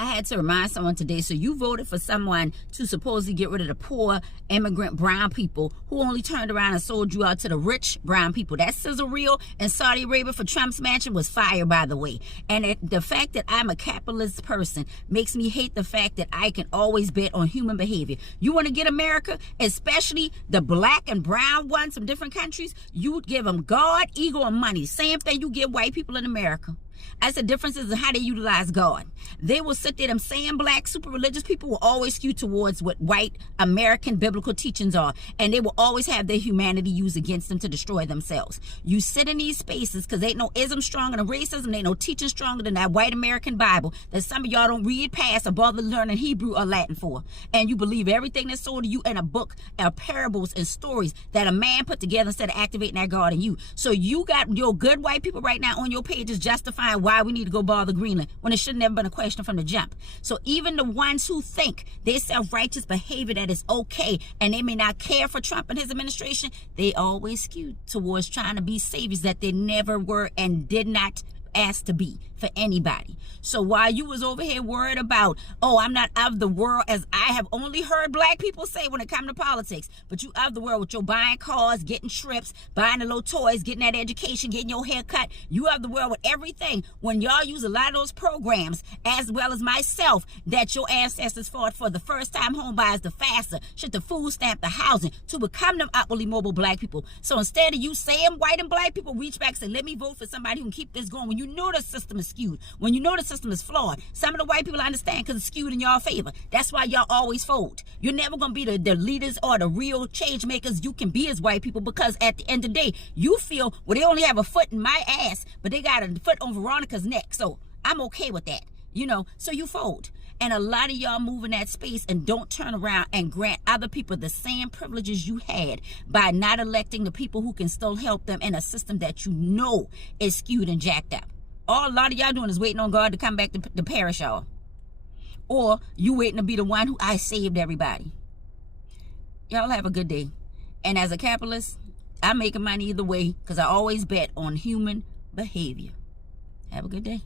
I had to remind someone today, so you voted for someone to supposedly get rid of the poor immigrant brown people who only turned around and sold you out to the rich brown people. That sizzle reel in Saudi Arabia for Trump's mansion was fire, by the way. And the fact that I'm a capitalist person makes me hate the fact that I can always bet on human behavior. You want to get America, especially the black and brown ones from different countries, you give them God, ego, and money. Same thing you give white people in America. That's the difference in how they utilize God. They will sit there, them same black super religious people will always skew towards what white American biblical teachings are, and they will always have their humanity used against them to destroy themselves. You sit in these spaces because ain't no ism stronger than racism, ain't no teaching stronger than that white American Bible that some of y'all don't read past or bother learning Hebrew or Latin for. And you believe everything that's sold to you in a book, parables and stories that a man put together instead of activating that God in you. So you got your good white people right now on your pages justifying why we need to go bother Greenland when it should never been a question from the jump. So even the ones who think their self-righteous behavior that is okay and they may not care for Trump and his administration, they always skew towards trying to be saviors that they never were and did not ask to be for anybody. So while you was over here worried about, oh, I'm not of the world, as I have only heard black people say when it comes to politics, but you of the world with your buying cars, getting trips, buying the little toys, getting that education, getting your hair cut, you of the world with everything. When y'all use a lot of those programs, as well as myself, that your ancestors fought for, the first time home buyers, the FAFSA, shit, the food stamp, the housing, to become them upwardly mobile black people. So instead of you saying white and black people reach back and say, let me vote for somebody who can keep this going, when you know the system is skewed, when you know the system is flawed. Some of the white people understand because it's skewed in y'all favor. That's why y'all always fold. You're never going to be the leaders or the real change makers you can be as white people, because at the end of the day, you feel, well, they only have a foot in my ass, but they got a foot on Veronica's neck. So I'm okay with that, you know, so you fold. And a lot of y'all move in that space and don't turn around and grant other people the same privileges you had by not electing the people who can still help them in a system that you know is skewed and jacked up. All a lot of y'all doing is waiting on God to come back to perish y'all. Or you waiting to be the one who I saved everybody. Y'all have a good day. And as a capitalist, I'm making money either way because I always bet on human behavior. Have a good day.